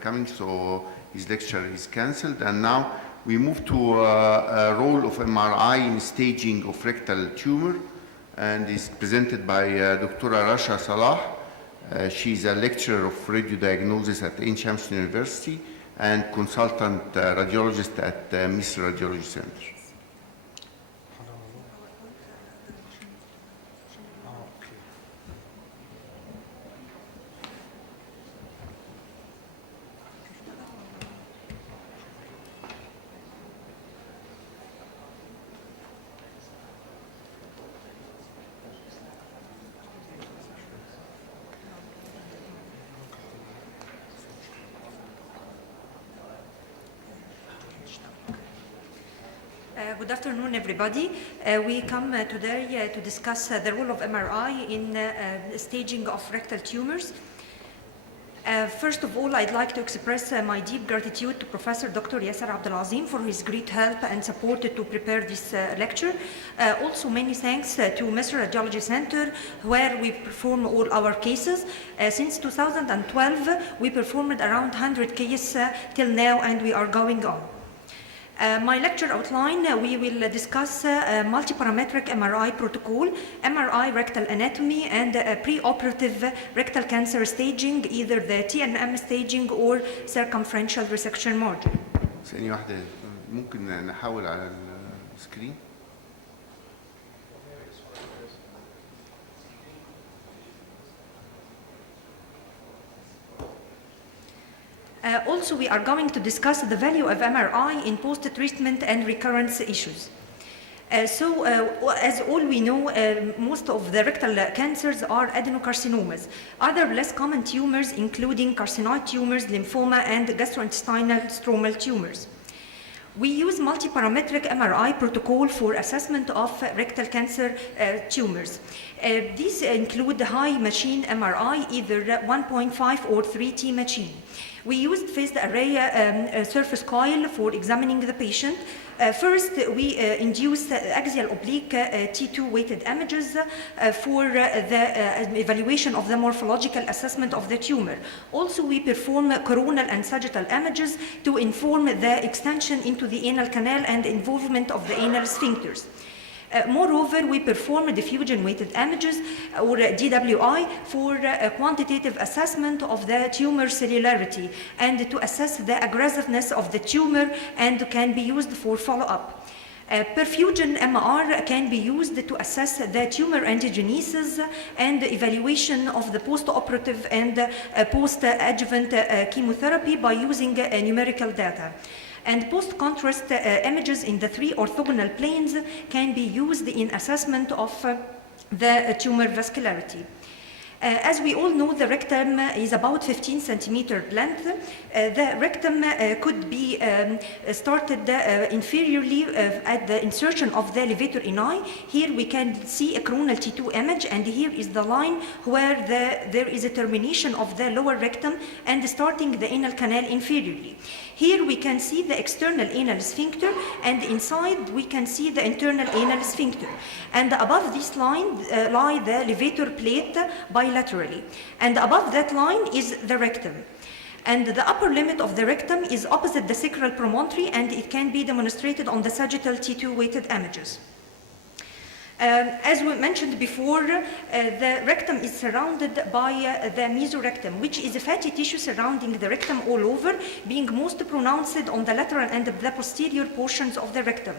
coming, so his lecture is cancelled. And now we move to a role of MRI in staging of rectal tumor, and is presented by Dr. Rasha Salah. She's a lecturer of radiodiagnosis at Ain Shams University and consultant radiologist at Misr Radiology Center. Good afternoon, everybody. We come today to discuss the role of MRI in staging of rectal tumors. First of all, I'd like to express my deep gratitude to Professor Dr. Yasser Abdelazim for his great help and support to prepare this lecture. Also, many thanks to Misr Radiology Center, where we perform all our cases. Since 2012, we performed around 100 cases till now, and we are going on. My lecture outline, we will discuss multi-parametric MRI protocol, MRI rectal anatomy, and preoperative rectal cancer staging, either the TNM staging or circumferential resection margin. ثانية واحدة ممكن نحاول على السكرين؟ Also, we are going to discuss the value of MRI in post-treatment and recurrence issues. As all we know, most of the rectal cancers are adenocarcinomas. Other less common tumors, including carcinoid tumors, lymphoma, and gastrointestinal stromal tumors. We use multi-parametric MRI protocol for assessment of rectal cancer tumors. These include high machine MRI, either 1.5 or 3T machine. We used phased array surface coil for examining the patient. First, we induced axial oblique T2 weighted images for the evaluation of the morphological assessment of the tumor. Also, we perform coronal and sagittal images to inform the extension into the anal canal and involvement of the anal sphincters. Moreover, we perform diffusion weighted images, or DWI, for quantitative assessment of the tumor cellularity and to assess the aggressiveness of the tumor, and can be used for follow-up. Perfusion MR can be used to assess the tumor angiogenesis and evaluation of the post-operative and post-adjuvant chemotherapy by using numerical data. And post-contrast images in the three orthogonal planes can be used in assessment of the tumor vascularity. As we all know, the rectum is about 15 centimeter length. The rectum could be started inferiorly at the insertion of the levator ani. Here we can see a coronal T2 image, and here is the line where there is a termination of the lower rectum and starting the anal canal inferiorly. Here we can see the external anal sphincter, and inside we can see the internal anal sphincter. And above this line lie the levator plate bilaterally. And above that line is the rectum. And the upper limit of the rectum is opposite the sacral promontory, and it can be demonstrated on the sagittal T2 weighted images. As we mentioned before, the rectum is surrounded by the mesorectum, which is a fatty tissue surrounding the rectum all over, being most pronounced on the lateral and the posterior portions of the rectum.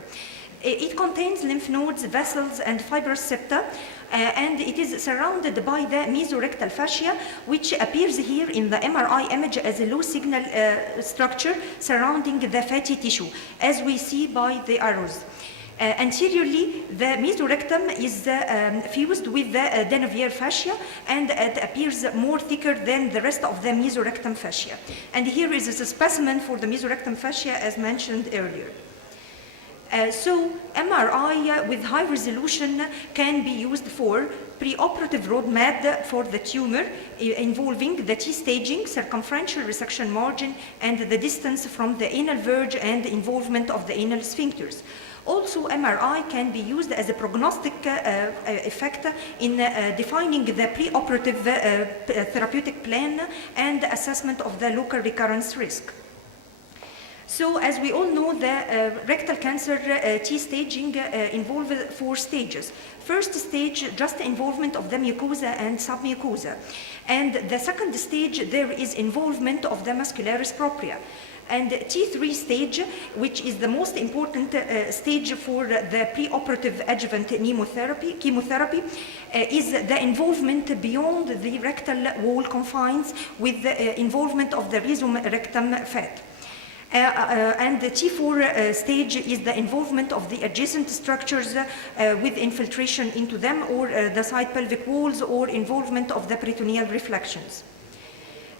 It contains lymph nodes, vessels, and fibrous septa, and it is surrounded by the mesorectal fascia, which appears here in the MRI image as a low signal structure surrounding the fatty tissue, as we see by the arrows. Anteriorly, the mesorectum is fused with the Denevier fascia, and it appears more thicker than the rest of the mesorectum fascia. And here is a specimen for the mesorectum fascia, as mentioned earlier. So MRI with high resolution can be used for preoperative roadmap for the tumor, involving the T-staging, circumferential resection margin, and the distance from the anal verge and involvement of the anal sphincters. Also, MRI can be used as a prognostic effect in defining the preoperative therapeutic plan and assessment of the local recurrence risk. So, as we all know, the rectal cancer T staging involves 4 stages. First stage, just involvement of the mucosa and submucosa. And the second stage, there is involvement of the muscularis propria. And T3 stage, which is the most important stage for the preoperative adjuvant chemotherapy, is the involvement beyond the rectal wall confines with the involvement of the rhizome rectum fat. And the T4 stage is the involvement of the adjacent structures with infiltration into them, or the side pelvic walls, or involvement of the peritoneal reflections.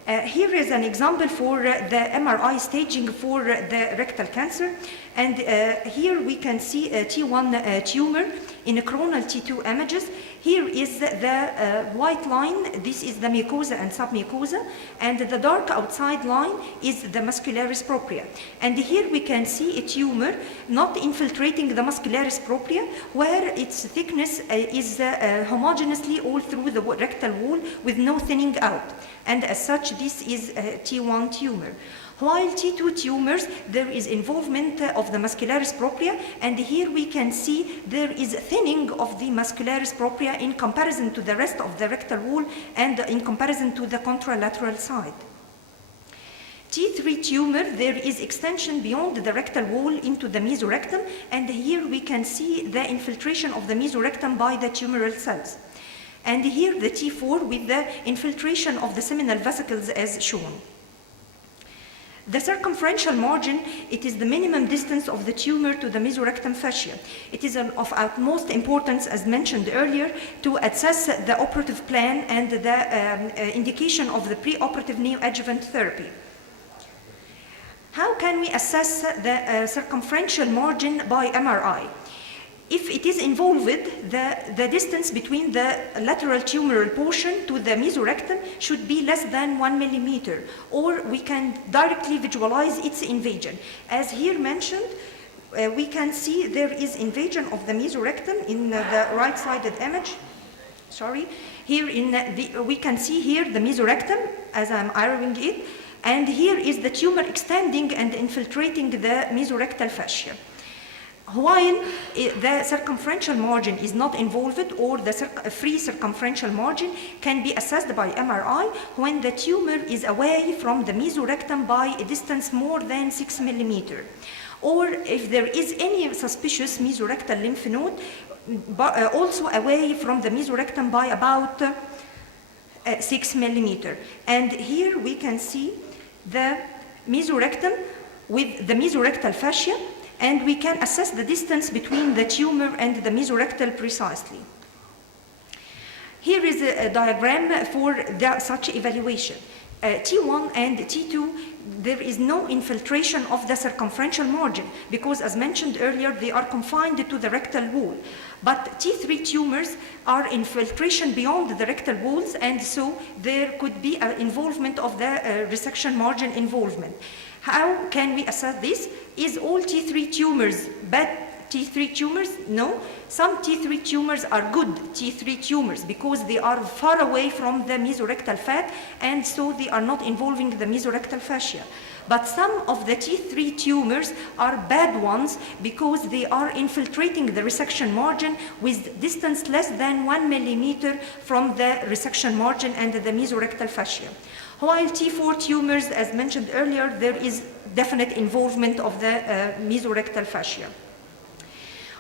Here is an example for the MRI staging for the rectal cancer, and here we can see a T1 tumor in a coronal T2 images. Here is the white line, this is the mucosa and submucosa, and the dark outside line is the muscularis propria. And here we can see a tumor not infiltrating the muscularis propria, where its thickness is homogeneously all through the rectal wall with no thinning out. And as such, this is a T1 tumor. While T2 tumors, there is involvement of the muscularis propria, and here we can see there is thinning of the muscularis propria in comparison to the rest of the rectal wall and in comparison to the contralateral side. T3 tumor, there is extension beyond the rectal wall into the mesorectum, and here we can see the infiltration of the mesorectum by the tumoral cells. And here the T4 with the infiltration of the seminal vesicles as shown. The circumferential margin, it is the minimum distance of the tumor to the mesorectum fascia. It is of utmost importance, as mentioned earlier, to assess the operative plan and the indication of the preoperative neoadjuvant therapy. How can we assess the circumferential margin by MRI? If it is involved, the distance between the lateral tumoral portion to the mesorectum should be less than 1 millimeter, or we can directly visualize its invasion. As here mentioned, we can see there is invasion of the mesorectum in the right-sided image. Sorry, here we can see here the mesorectum as I'm arrowing it, and here is the tumor extending and infiltrating the mesorectal fascia. While the circumferential margin is not involved, or the free circumferential margin can be assessed by MRI when the tumor is away from the mesorectum by a distance more than 6 millimeter. Or if there is any suspicious mesorectal lymph node, also away from the mesorectum by about 6 millimeter. And here we can see the mesorectum with the mesorectal fascia, and we can assess the distance between the tumor and the mesorectal precisely. Here is a diagram for such evaluation. T1 and T2, there is no infiltration of the circumferential margin because, as mentioned earlier, they are confined to the rectal wall. But T3 tumors are infiltration beyond the rectal walls, and so there could be an involvement of the resection margin involvement. How can we assess this? Is all T3 tumors bad T3 tumors? No. Some T3 tumors are good T3 tumors because they are far away from the mesorectal fat, and so they are not involving the mesorectal fascia. But some of the T3 tumors are bad ones because they are infiltrating the resection margin with distance less than 1 millimeter from the resection margin and the mesorectal fascia. While T4 tumors, as mentioned earlier, there is definite involvement of the mesorectal fascia.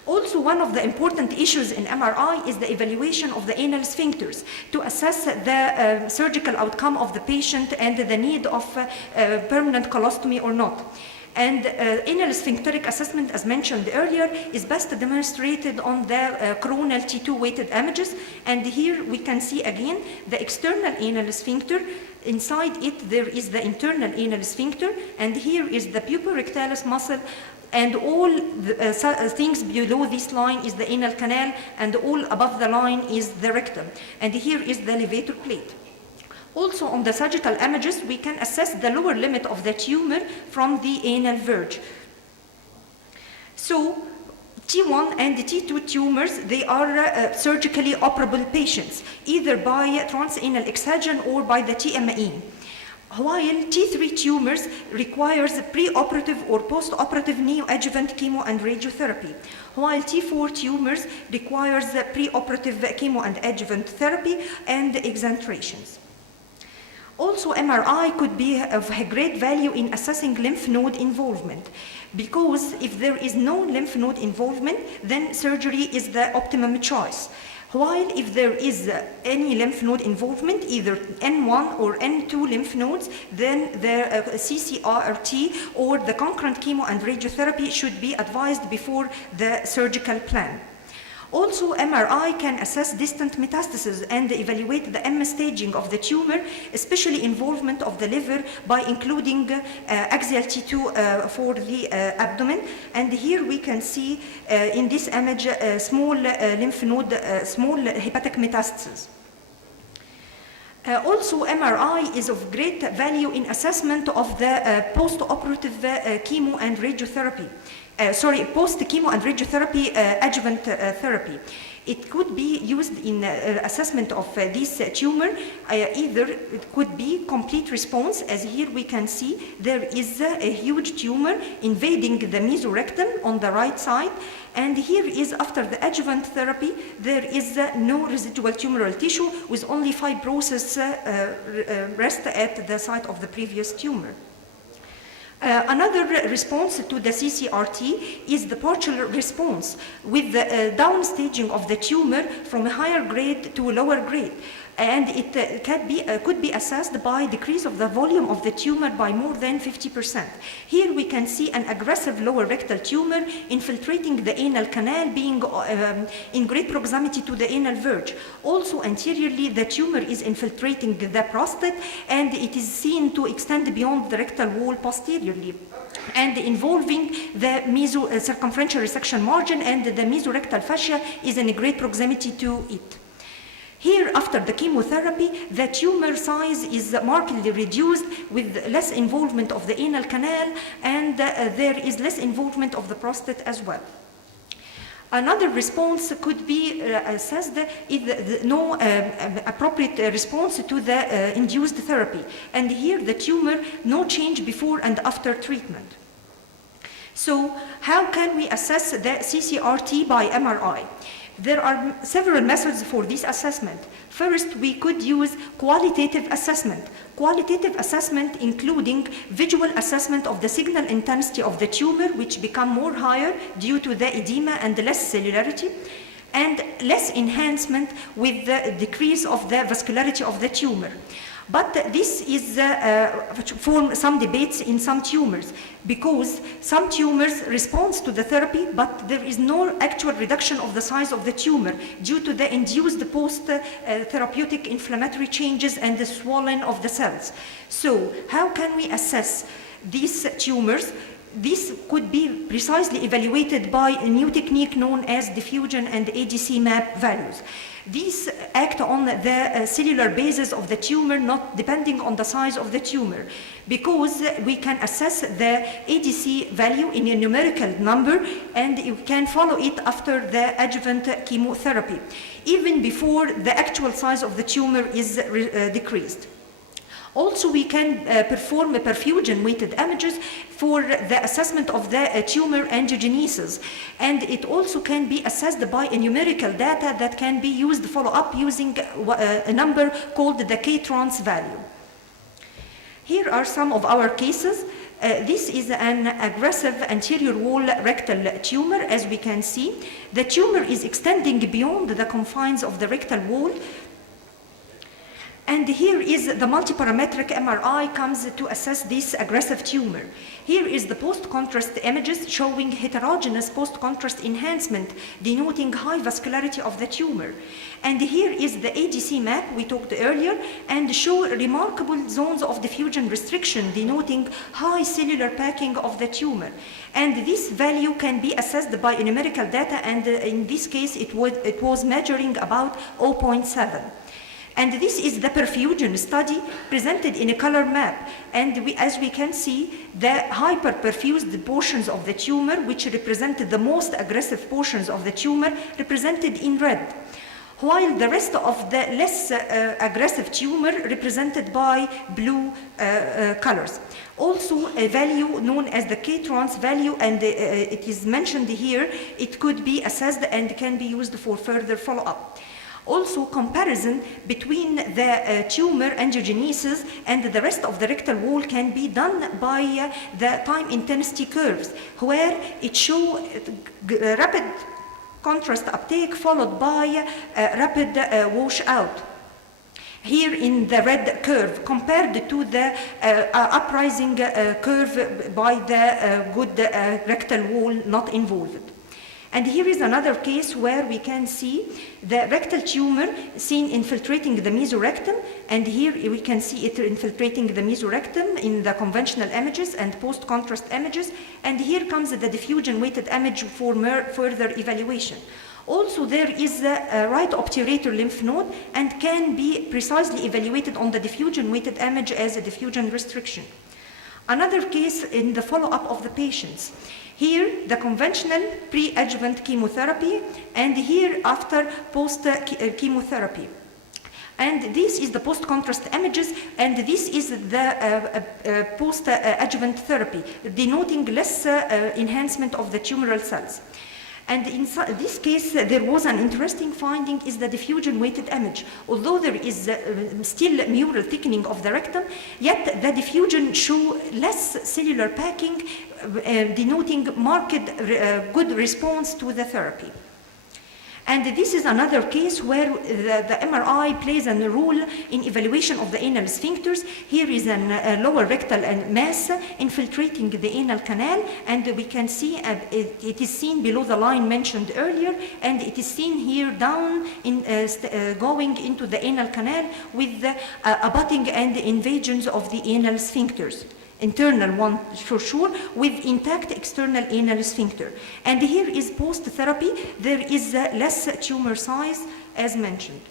Also, one of the important issues in MRI is the evaluation of the anal sphincters to assess the surgical outcome of the patient and the need of permanent colostomy or not. And anal sphincteric assessment, as mentioned earlier, is best demonstrated on the coronal T2 weighted images. And here we can see again the external anal sphincter. Inside it, there is the internal anal sphincter, and here is the puborectalis muscle, and all the things below this line is the anal canal, and all above the line is the rectum. And here is the levator plate. Also, on the sagittal images, we can assess the lower limit of the tumor from the anal verge. So, T1 and T2 tumors, they are surgically operable patients, either by transanal excision or by the TME. While T3 tumors requires preoperative or postoperative neoadjuvant chemo and radiotherapy, while T4 tumors requires preoperative chemo and adjuvant therapy and exentrations. Also, MRI could be of great value in assessing lymph node involvement, because if there is no lymph node involvement, then surgery is the optimum choice. While if there is any lymph node involvement, either N1 or N2 lymph nodes, then the CCRT or the concurrent chemo and radiotherapy should be advised before the surgical plan. Also, MRI can assess distant metastases and evaluate the M staging of the tumor, especially involvement of the liver by including axial T2 for the abdomen. And here we can see in this image small lymph node, small hepatic metastases. Also, MRI is of great value in assessment of the post-operative chemo and radiotherapy. Post-chemo and radiotherapy adjuvant therapy. It could be used in assessment of this tumor. Either it could be complete response, as here we can see there is a huge tumor invading the mesorectum on the right side, and here is after the adjuvant therapy there is no residual tumoral tissue with only fibrosis rest at the site of the previous tumor. Another response to the CCRT is the partial response with the downstaging of the tumor from a higher grade to a lower grade. And it could be assessed by decrease of the volume of the tumor by more than 50%. Here we can see an aggressive lower rectal tumor infiltrating the anal canal, being in great proximity to the anal verge. Also anteriorly, the tumor is infiltrating the prostate, and it is seen to extend beyond the rectal wall posteriorly, and involving the circumferential resection margin, and the mesorectal fascia is in a great proximity to it. Here, after the chemotherapy, the tumor size is markedly reduced with less involvement of the anal canal, and there is less involvement of the prostate as well. Another response could be assessed if no appropriate response to the induced therapy. And here the tumor, no change before and after treatment. So how can we assess the CCRT by MRI? There are several methods for this assessment. First, we could use qualitative assessment. Qualitative assessment including visual assessment of the signal intensity of the tumor, which become more higher due to the edema and less cellularity, and less enhancement with the decrease of the vascularity of the tumor. But this is form some debates in some tumors, because some tumors respond to the therapy, but there is no actual reduction of the size of the tumor due to the induced post-therapeutic inflammatory changes and the swelling of the cells. So how can we assess these tumors? This could be precisely evaluated by a new technique known as diffusion and ADC map values. These act on the cellular basis of the tumor, not depending on the size of the tumor, because we can assess the ADC value in a numerical number, and you can follow it after the adjuvant chemotherapy, even before the actual size of the tumor is decreased. Also, we can perform perfusion-weighted images for the assessment of the tumor angiogenesis, and it also can be assessed by a numerical data that can be used follow-up using a number called the K-trans value. Here are some of our cases. This is an aggressive anterior wall rectal tumor, as we can see. The tumor is extending beyond the confines of the rectal wall. And here is the multiparametric MRI comes to assess this aggressive tumor. Here is the post-contrast images showing heterogeneous post-contrast enhancement, denoting high vascularity of the tumor. And here is the ADC map we talked earlier, and show remarkable zones of diffusion restriction, denoting high cellular packing of the tumor. And this value can be assessed by numerical data, and in this case it was measuring about 0.7. And this is the perfusion study presented in a color map. And as we can see, the hyperperfused portions of the tumor, which represented the most aggressive portions of the tumor, represented in red, while the rest of the less aggressive tumor represented by blue colors. Also, a value known as the K-trans value, and it is mentioned here, it could be assessed and can be used for further follow-up. Also, comparison between the tumor angiogenesis and the rest of the rectal wall can be done by the time intensity curves, where it shows rapid contrast uptake followed by rapid washout. Here in the red curve, compared to the uprising curve by the good rectal wall not involved. And here is another case where we can see the rectal tumor seen infiltrating the mesorectum, and here we can see it infiltrating the mesorectum in the conventional images and post-contrast images, and here comes the diffusion-weighted image for further evaluation. Also, there is a right obturator lymph node and can be precisely evaluated on the diffusion-weighted image as a diffusion restriction. Another case in the follow-up of the patients. Here, the conventional pre-adjuvant chemotherapy, and here after post-chemotherapy. And this is the post-contrast images, and this is the post-adjuvant therapy, denoting less enhancement of the tumoral cells. And in this case, there was an interesting finding is the diffusion-weighted image. Although there is still mural thickening of the rectum, yet the diffusion show less cellular packing, denoting marked good response to the therapy. And this is another case where the MRI plays a role in evaluation of the anal sphincters. Here is a lower rectal mass infiltrating the anal canal, and we can see it is seen below the line mentioned earlier, and it is seen here down in going into the anal canal with the abutting and invasions of the anal sphincters. Internal one for sure, with intact external anal sphincter. And here is post-therapy, there is less tumor size as mentioned.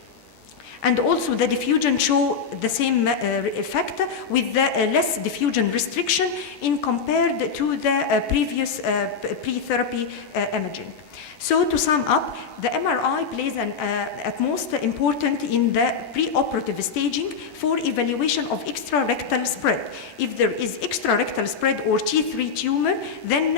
And also the diffusion show the same effect with the less diffusion restriction in compared to the previous pre-therapy imaging. So to sum up, the MRI plays an utmost important in the preoperative staging for evaluation of extrarectal spread. If there is extrarectal spread or T3 tumor, then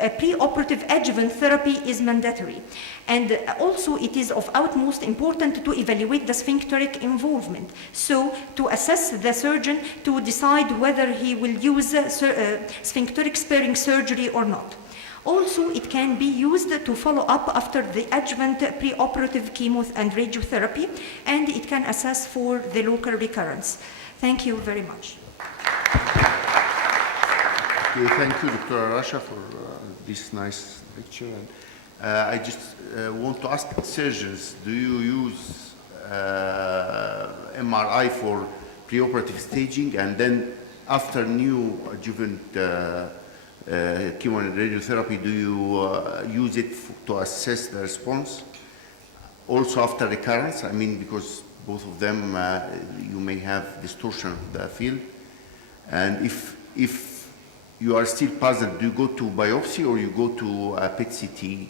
a preoperative adjuvant therapy is mandatory. And also it is of utmost important to evaluate the sphincteric involvement. So to assess the surgeon to decide whether he will use sphincteric sparing surgery or not. Also, it can be used to follow up after the adjuvant preoperative chemo and radiotherapy, and it can assess for the local recurrence. Thank you very much. Okay, thank you, Dr. Rasha, for this nice lecture. And, I just want to ask surgeons, do you use MRI for preoperative staging, and then after new adjuvant chemo and radiotherapy, do you use it to assess the response? Also after recurrence, I mean, because both of them, you may have distortion of the field. And if you are still puzzled, do you go to biopsy or you go to PET-CT?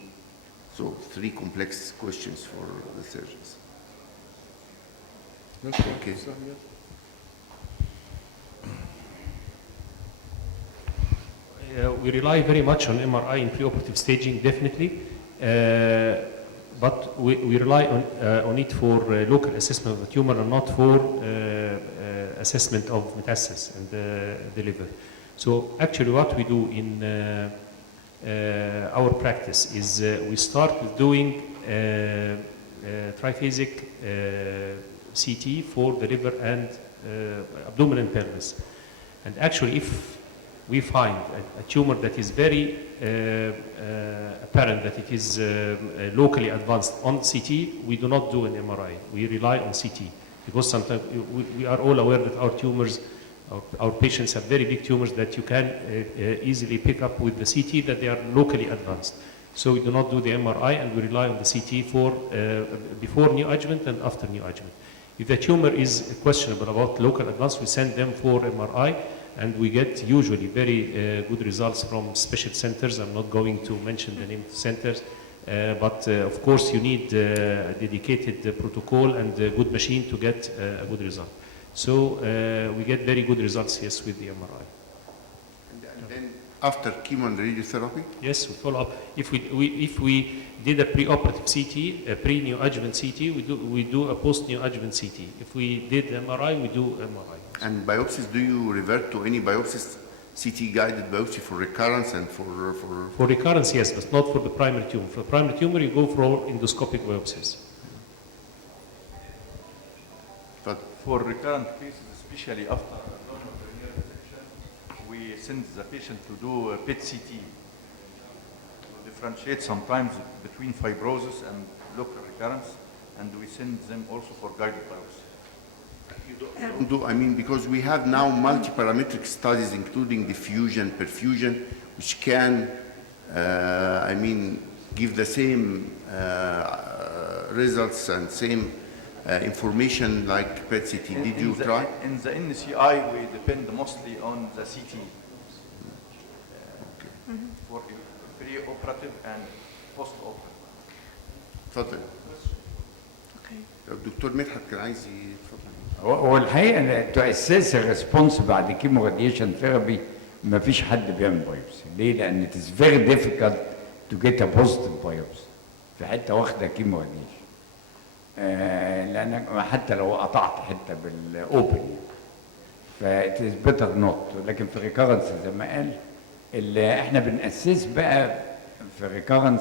So 3 complex questions for the surgeons. Okay. We rely very much on MRI in preoperative staging, definitely, but we rely on it for local assessment of the tumor and not for assessment of metastasis and the liver. So actually what we do in our practice is we start with doing triphasic CT for the liver and abdomen and pelvis. And actually if we find a tumor that is very apparent that it is locally advanced on CT, we do not do an MRI. We rely on CT because sometimes we are all aware that our tumors, our patients have very big tumors that you can easily pick up with the CT that they are locally advanced. So we do not do the MRI and we rely on the CT for before neoadjuvant and after neoadjuvant. If the tumor is questionable about local advance, we send them for MRI, and we get usually very good results from special centers. I'm not going to mention the name of centers, but of course you need a dedicated protocol and a good machine to get a good result. So we get very good results, yes, with the MRI. And then after chemo and radiotherapy? Yes, we follow up. If we did a pre-operative CT, a pre-neoadjuvant CT, we do a post-neoadjuvant CT. If we did MRI, we do MRI. And biopsies, do you revert to any biopsies, CT-guided biopsy for recurrence and for... For recurrence, yes, but not for the primary tumor. For the primary tumor, you go for endoscopic biopsies. But For recurrent cases, especially after abdominal hernia resection, we send the patient to do a PET CT to differentiate sometimes between fibrosis and local recurrence, and we send them also for guided biopsy. I mean, because we have now multi-parametric studies, including diffusion, perfusion, which can, I mean, give the same results and same information like PET CT. Did you try? In the NCI, we depend mostly on the CT for pre-operative and post-operative. اتفضل. Okay. الدكتور مدحت كان عايز يتفضل. هو الحقيقه ان تاسيس الريسبونس بعد كيمو راديشن ثيرابي ما فيش حد بيعمل بايوبسي. ليه؟ لان اتس فيري ديفيكالت تو جيت ا بوزيتيف بايوبسي في حته واخده كيمو راديشن. لانك حتى لو قطعت حته بالاوبن فاتس بيتر نوت. لكن في ريكارنس زي ما قال اللي احنا بناسس بقى في ريكارنس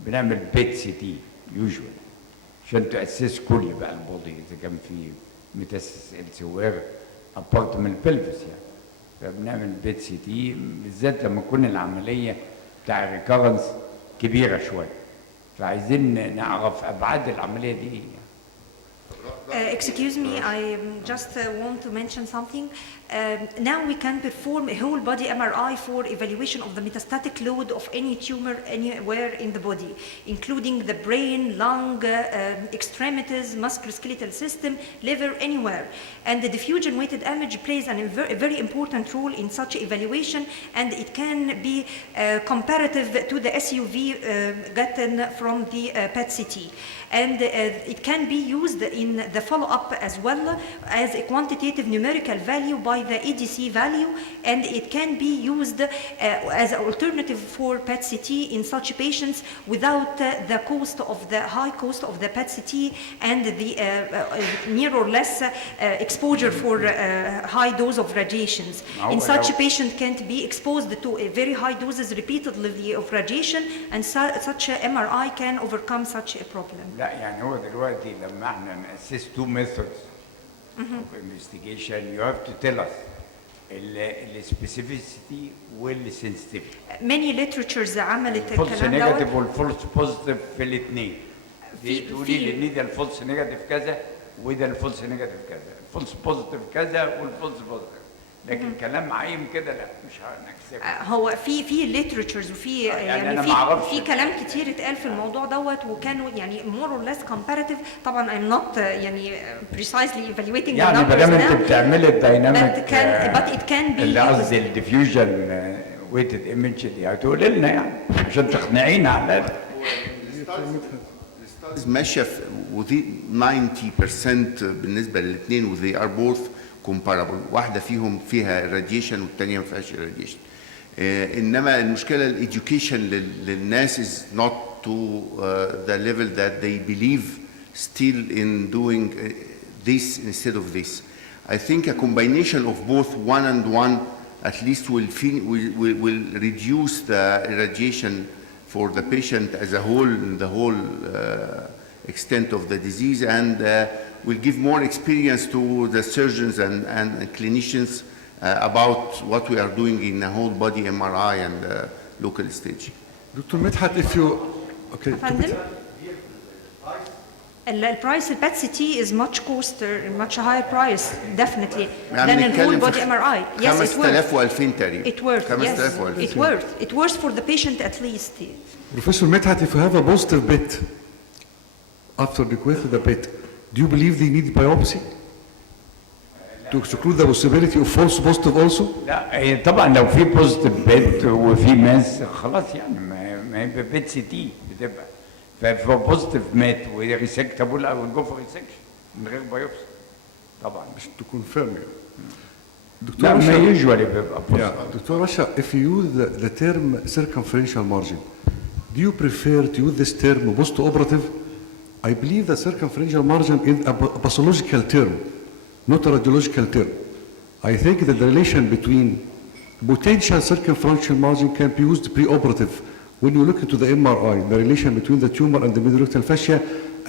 بنعمل بيت سي تي يوجوالي عشان تاسس كل بقى البودي اذا كان في ميتاسيس السوير ابارت من البلفس يعني. فبنعمل بيت سي تي بالذات لما تكون العمليه بتاع الريكارنس كبيره شويه. فعايزين نعرف ابعاد العمليه دي. Excuse me, I just want to mention something. Now we can perform a whole body MRI for evaluation of the metastatic load of any tumor anywhere in the body, including the brain, lung, extremities, musculoskeletal system, liver, anywhere. And the diffusion weighted image plays a very important role in such evaluation, and it can be comparative to the SUV gotten from the PET CT. And it can be used in the follow-up as well as a quantitative numerical value by the EDC value, and it can be used as an alternative for PET CT in such patients without the cost of the high cost of the PET CT and the near or less exposure for high dose of radiations. In such a patient can't be exposed to a very high doses repeatedly of radiation, and such a MRI can overcome such a problem. لا يعني هو دلوقتي لما احنا ناسس تو ميثودز اوف انفستيجيشن يو هاف تو تيل اس السبيسيفيسيتي والسنسيتيفيتي. Many literatures عملت الفولس الكلام نيجاتيف دوت. والفولس بوزيتيف في الاثنين. تقولي لي ان ده الفولس نيجاتيف كذا وده الفولس نيجاتيف كذا، الفولس بوزيتيف كذا والفولس بوزيتيف. لكن كلام عايم كده لا مش هنكسبه. هو في ليترتشرز وفي يعني أنا يعني ما أعرفش. في كلام كتير اتقال في الموضوع دوت، وكانوا يعني more or less comparative. طبعا I'm not يعني precisely evaluating the يعني numbers ما دام انت now. بتعملي الدايناميك but it can be اللي used. قصدي الديفيوجن ويتد ايمج دي هتقولي لنا يعني عشان تقنعينا على ده. ماشيه وذي 90% بالنسبه للاثنين وذي ار بوث كومبارابل. واحده فيهم فيها راديشن والثانيه ما فيهاش راديشن. انما المشكله الاديوكيشن للناس is not to the level that they believe still in doing this instead of this. I think a combination of both one and one at least will reduce the irradiation for the patient as a whole, the whole extent of the disease, and will give more experience to the surgeons and clinicians about what we are doing in a whole body MRI and local staging. Dr. Medhat, if you... Okay. فندم البرايس البات سي تي is much much higher price definitely than a whole body MRI. Yes, it worth. 5000 و2000 تقريبا. It worth. Yes, 5000 و2000. it worth. It worth for the patient at least. Professor Medhat, if you have a positive bit after request the bit, Do you believe they need biopsy to exclude the possibility of false positive also? لا هي طبعا لو في بوزيتيف بيت وفي ماس خلاص يعني ما هي بيت سي تي بتبقى فبوزيتيف مات وريسكتابل او جو فور ريسكشن من غير بايوبسي طبعا مش to confirm يعني. لا ما Rasha, يوجوالي بيبقى yeah, بوزيتيف. Dr. Rasha, if you use the term circumferential margin, do you prefer to use this term post-operative? I believe that circumferential margin is a pathological term, not a radiological term. I think that the relation between potential circumferential margin can be used pre-operative when you look into the MRI, the relation between the tumor and the mesorectal fascia,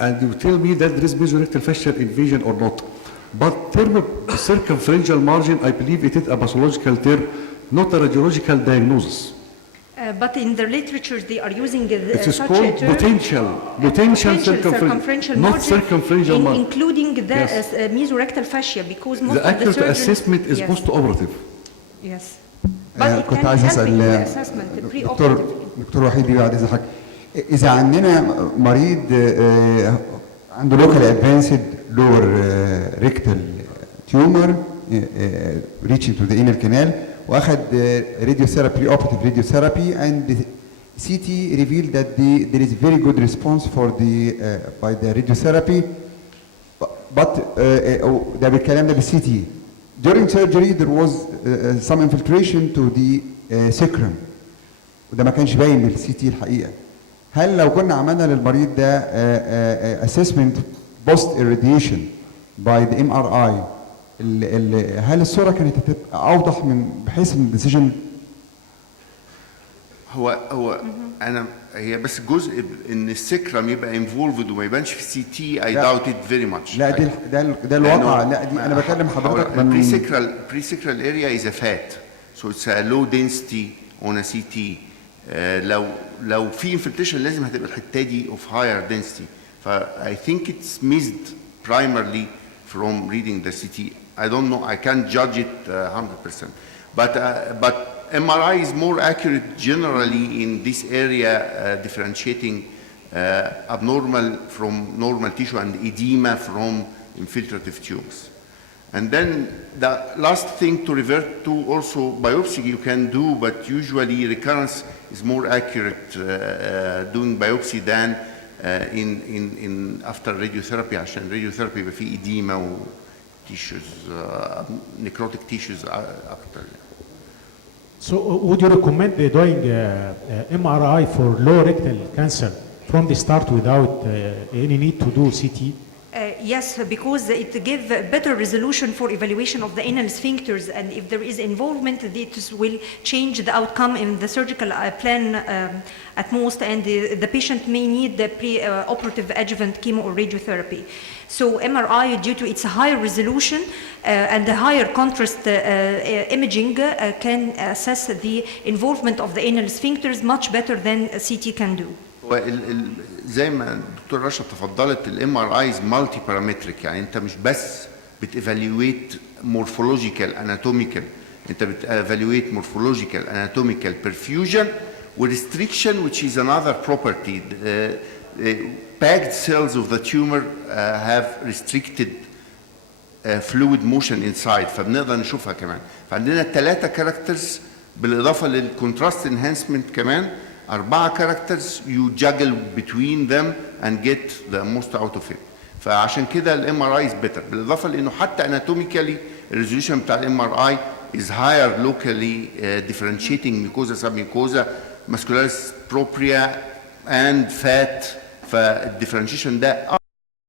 and you tell me that there is mesorectal fascial invasion or not. But term circumferential margin, I believe it is a pathological term, not a radiological diagnosis. But in the literature, they are using It is such called a term. potential circumferential not margin, circumferential margin. including the Yes. Mesorectal fascia, because most The of the accurate surgeons... assessment is Yes. post-operative. Yes. But it كنت can عايز help in اسال the assessment, the دكتور pre-operative. وحيد بعد اذا حضرتك اذا عندنا مريض عنده لوكال ادفانسد لور ريكتال تيومر reaching to the anal canal واخد radiotherapy operative radiotherapy and CT revealed that there is very good response for the by the radiotherapy but ده بالكلام ده بالسي تي during surgery there was some infiltration to the sacrum وده ما كانش باين من السي تي الحقيقه. هل لو كنا عملنا للمريض ده assessment post irradiation by the MRI هل الصوره كانت هتبقى اوضح من بحيث ان الديسيجن؟ هو هي بس جزء ان السكرم يبقى انفولفد وما يبانش في السي تي اي داوت ات فيري ماتش. لا ده الواقع. لا دي انا بكلم حضرتك من pre-sacral area is a fat so it's a low density on a CT. لو في infiltration لازم هتبقى الحته دي of higher density. I think it's missed primarily from reading the CT. I don't know, I can't judge it 100%. But MRI is more accurate generally in this area, differentiating abnormal from normal tissue and edema from infiltrative tumors. And then the last thing to revert to also biopsy you can do, but usually recurrence is more accurate doing biopsy than in after radiotherapy عشان radiotherapy يبقى فيه edema و tissues, necrotic tissues أكتر. So would you recommend doing MRI for low rectal cancer from the start without any need to do CT? Yes, because it gives better resolution for evaluation of the anal sphincters, and if there is involvement, this will change the outcome in the surgical plan at most, and the patient may need the pre-operative adjuvant chemo or radiotherapy. So MRI, due to its higher resolution and the higher contrast imaging, can assess the involvement of the anal sphincters much better than CT can do. زي ما الدكتور رشا تفضلت الام ار ايز مالتي بارامتريك يعني انت مش بس بتيفالويت مورفولوجيكال اناتوميكال انت بتيفالويت مورفولوجيكال اناتوميكال perfusion وريستريكشن which is another property. Packed cells of the tumor have restricted fluid motion inside فبنقدر نشوفها كمان. فعندنا 3 كاركترز بالاضافه للكونتراست انهانسمنت كمان 4 characters you juggle between them and get the most out of it. فعشان كده الام ار اي is better بالاضافه لانه حتى anatomically الريزوليوشن بتاع الام ار اي is higher locally differentiating mucosa submucosa muscularis propria and fat فالديفرنشيشن ده